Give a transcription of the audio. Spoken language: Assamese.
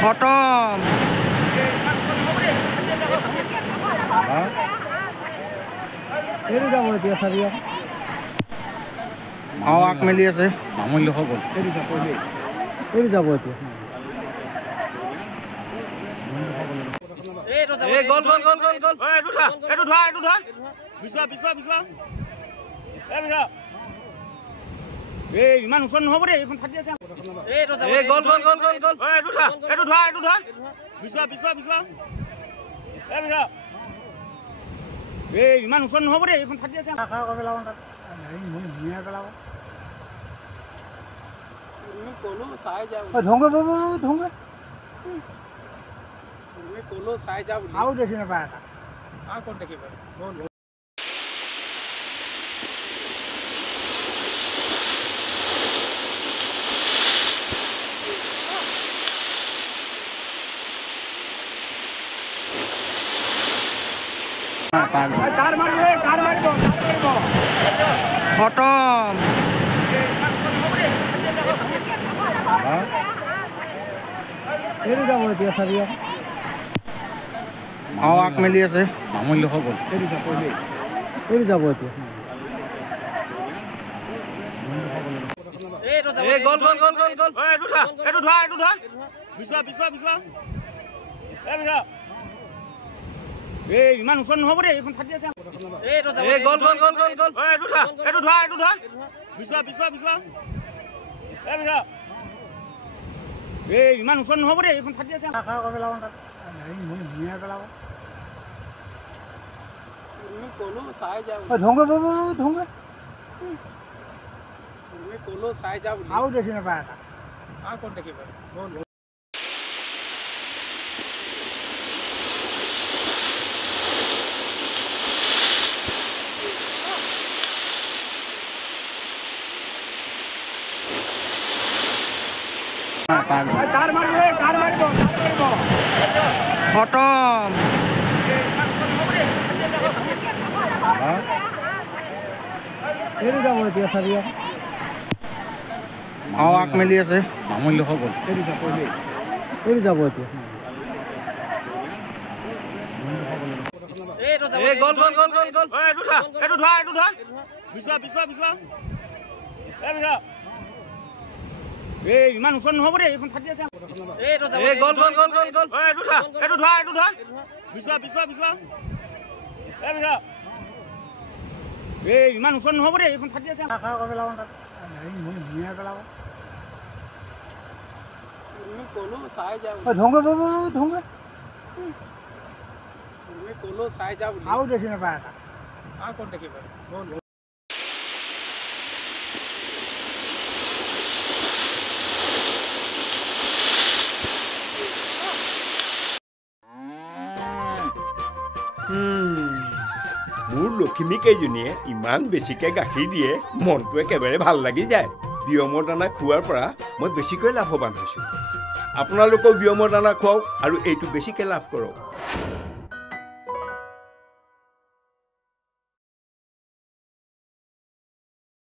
খতম যাব এতিয়া চাবি আগ মেলি আছে মামূল্য হৈ গ'ল যাব এতিয়া ইমান ওচৰ নহ'ব দেই এইখন থাকি আছে ইমান ওচৰ নহ'ব দেই এইখন থাকি আছে আৰু দেখি নাপায় খতম যাব এতিয়া চাবি আগ মেলি আছে মামূল্য হৈ গ'ল যাব এতিয়া ইমান ওচৰ নহ'ব দেই এইখন থাকি আছে ইমান ওচৰ নহ'ব দেই এইখন থাকি আছে আৰু দেখি নাপায় খতম যাব এতিয়া চাবি আগ মেলি আছে মামূল্য হৈ গ'ল যাব এতিয়া ইমান ওচৰ নহ'ব দেই এইখন থাকি আছে ইমান ওচৰ নহ'ব দেই এইখন থাকি আছে আৰু দেখি নাপায় মোৰ লখিমী কেইজনীয়ে ইমান বেছিকৈ গাখীৰ দিয়ে মনটো একেবাৰে ভাল লাগি যায় বিয়মৰ দানা খোৱাৰ পৰা মই বেছিকৈ লাভৱান হৈছোঁ আপোনালোকেও বিয়মৰ দানা খুৱাওক আৰু এইটো বেছিকৈ লাভ কৰক